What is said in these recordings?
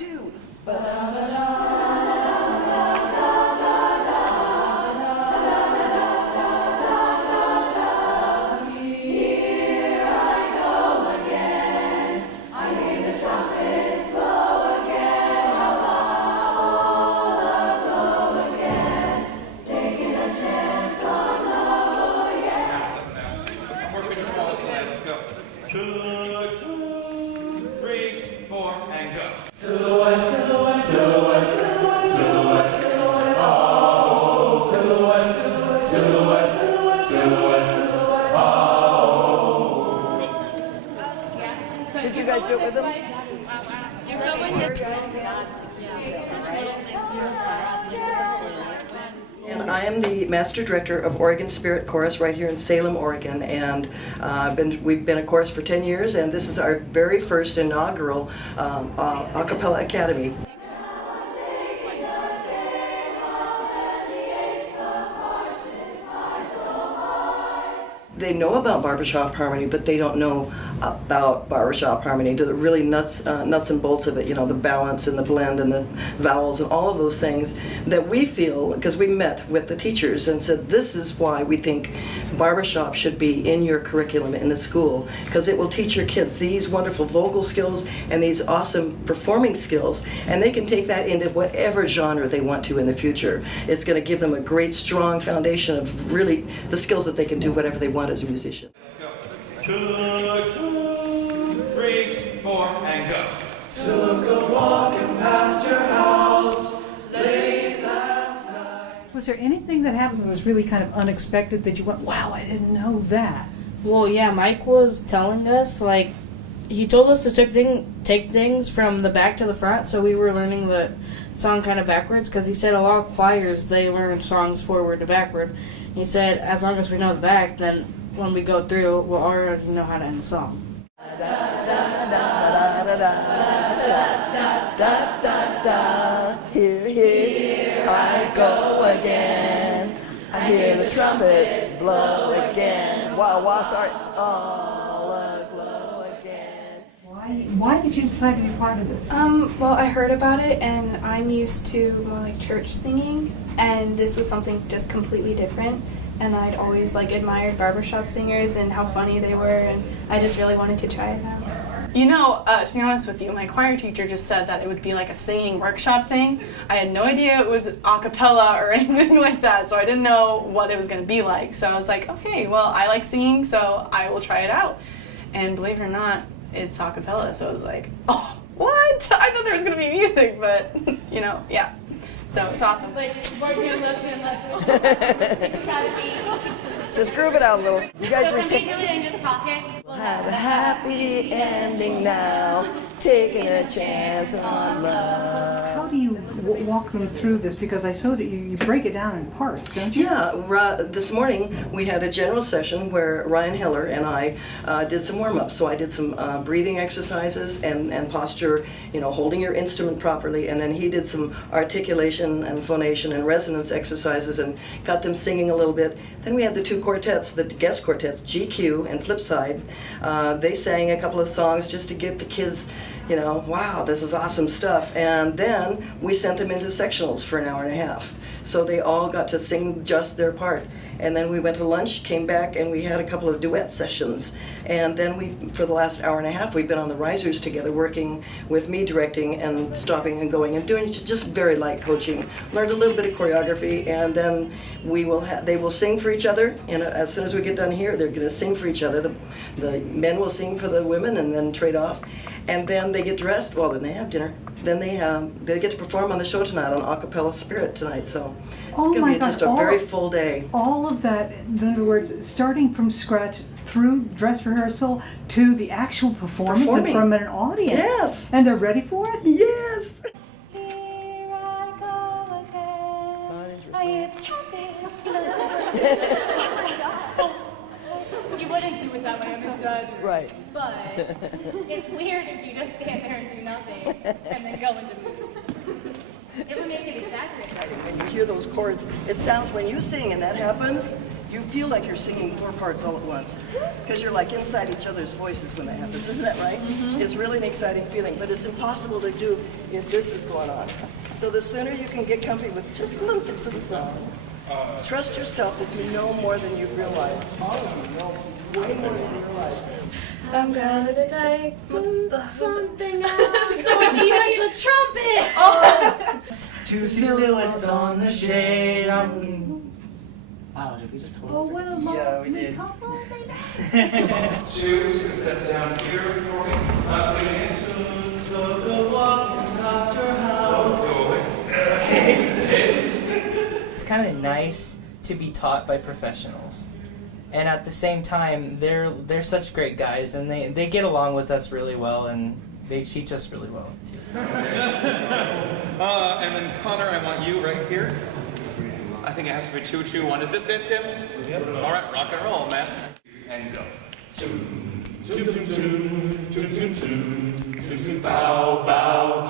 2. I'm working the ball tonight. Let's go. 2, 3, 4, and go. Silhouette, silhouette, silhouette, silhouette, silhouette, silhouette. Oh, silhouette, silhouette, silhouette, silhouette, silhouette, silhouette. Oh. Did you guys do it with them? And I am the Master Director of Oregon Spirit Chorus right here in Salem, Oregon, and we've been a chorus for 10 years, and this is our very first inaugural a cappella academy. They know about barbershop harmony, but they don't know about barbershop harmony, to the really nuts and bolts of it, you know, the balance and the blend and the vowels and all of those things that we feel, because we met with the teachers and said, this is why we think barbershop should be in your curriculum in the school, because it will teach your kids these wonderful vocal skills and these awesome performing skills, and they can take that into whatever genre they want to in the future. It's going to give them a great, strong foundation of really the skills that they can do whatever they want as a musician. Let's go. 2, 3, 4, and go. Took a walking past your house late last night. Was there anything that happened that was really kind of unexpected that you went, wow, I didn't know that? Well, yeah, Mike was telling us, like, he told us to take things from the back to the front, so we were learning the song kind of backwards, because he said a lot of choirs, they learn songs forward to backward. He said, as long as we know the back, then when we go through, we'll already know how to end the song. Here I go again. I hear the trumpets blow again. Wow, sorry. All aglow again. Why did you decide to be part of this? Well, I heard about it, and I'm used to more like church singing, and this was something just completely different. And I'd always like admired barbershop singers and how funny they were, and I just really wanted to try it out. You know, to be honest with you, my choir teacher just said that it would be like a singing workshop thing. I had no idea it was a cappella or anything like that, so I didn't know what it was going to be like. So I was like, okay, well, I like singing, so I will try it out. And believe it or not, it's a cappella, so I was like, oh, what? I thought there was going to be music, but, you know, yeah. So it's awesome. Like, right hand, left hand, left hand. It's gotta be. Just groove it out a little. You guys So were can we do it and just talk it? We'll have a happy ending now, taking a chance on love. How do you walk them through this? Because I saw that you break it down in parts, don't you? Yeah, this morning we had a general session where Ryan Heller and I did some warm-ups. So I did some breathing exercises and posture, you know, holding your instrument properly, and then he did some articulation and phonation and resonance exercises and got them singing a little bit. Then we had the two quartets, the guest quartets, GQ and Flipside. They sang a couple of songs just to get the kids, you know, wow, this is awesome stuff. And then we sent them into sectionals for an hour and a half. So they all got to sing just their part. And then we went to lunch, came back, and we had a couple of duet sessions. And then for the last hour and a half, we've been on the risers together, working with me directing and stopping and going and doing just very light coaching. Learned a little bit of choreography, and then they will sing for each other. And as soon as we get done here, they're going to sing for each other. The men will sing for the women and then trade off. And then they get dressed. Well, then they have dinner. Then they get to perform on the show tonight on Acapella Spirit tonight. So it's going to be just a very full day. All of that, in other words, starting from scratch through dress rehearsal to the actual performance in front of an audience. Yes. And they're ready for it? Yes. Here I go again. I hear the trumpet. You wouldn't do it that way, I'm exaggerating. Right. But it's weird if you just stand there and do nothing and then go into moves. It would make it exaggerated. When you hear those chords, it sounds, when you sing and that happens, you feel like you're singing 4 parts all at once because you're like inside each other's voices when that happens. Isn't that right? It's really an exciting feeling, but it's impossible to do if this is going on. So the sooner you can get comfy with just little bits of the song, trust yourself that you know more than you realize. All of you know way more than you realize. I'm gonna take something else. So he has a trumpet. Oh. 2 silhouettes on the shade. Wow, did we just hold Oh, what a Yeah, we lovely did. couple. 2, take a step down here for me. Singing to the walking past your house. Go away. It's kind of nice to be taught by professionals. And at the same time, they're such great guys, and they get along with us really well, and they teach us really well, too. And then Connor, I want you right here. I think it has to be 2, 2, 1. Is this it, Tim? Yep. All right, rock and roll, man. And go. Bow, bow,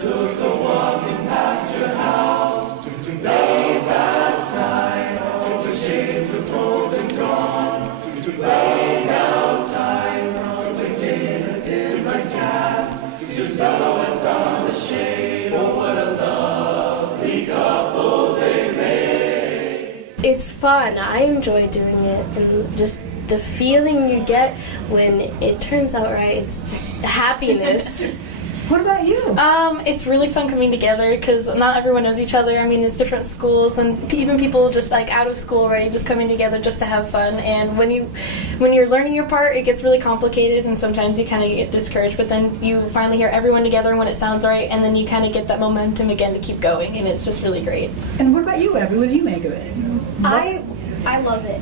Took the walking past your house, late last night. Took the shades were pulled and drawn, laid out time. Took the kid a different cast, 2 silhouettes on the shade. Oh, what a lovely couple they made. It's fun. I enjoy doing it, and just the feeling you get when it turns out right, it's just happiness. What about you? It's really fun coming together because not everyone knows each other. I mean, it's different schools, and even people just like out of school already, just coming together just to have fun. And when you're learning your part, it gets really complicated, and sometimes you kind of get discouraged. But then you finally hear everyone together when it sounds right, and then you kind of get that momentum again to keep going, and it's just really great. And what about you, Abby? What do you make of it? I love it.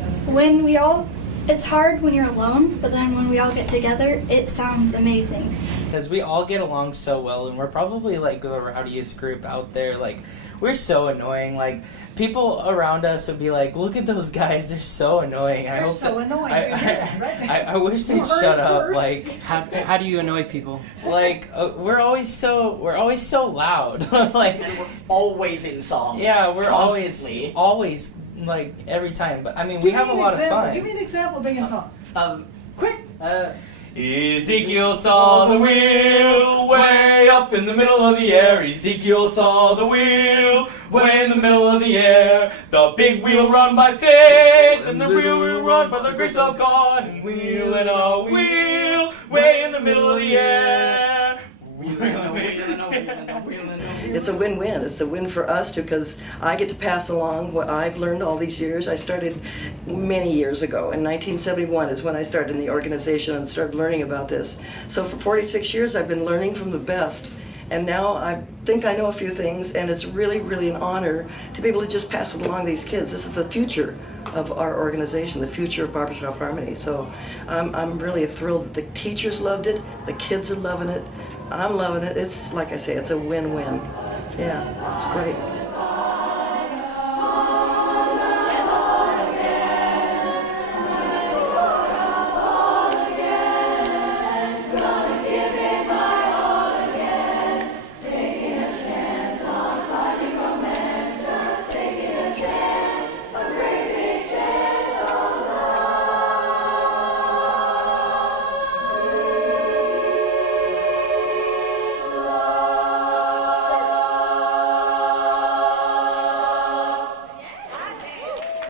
It's hard when you're alone, but then when we all get together, it sounds amazing. Because we all get along so well, and we're probably like the rowdiest group out there. Like, we're so annoying. Like, people around us would be like, "Look at those guys! They're so annoying." They're so annoying. I wish they'd shut up. Like, how do you annoy people? Like, we're always so loud. Like, and we're always in song. Yeah, we're constantly. always like every time. But I mean, we have a lot of fun. Give me an example of being in song. Quick. Ezekiel saw the wheel way up in the middle of the air. Ezekiel saw the wheel way in the middle of the air. The big wheel run by faith, and the real wheel run by the grace of God. And wheel and a wheel way in the middle of the air. It's a win-win. It's a win for us too, because I get to pass along what I've learned all these years. I started many years ago. In 1971 is when I started in the organization and started learning about this. So for 46 years I've been learning from the best. And now I think I know a few things, and it's really, really an honor to be able to just pass it along to these kids. This is the future of our organization, the future of Barbershop Harmony. So I'm really thrilled that the teachers loved it, the kids are loving it, I'm loving it. It's, like I say, it's a win-win. Yeah, it's great.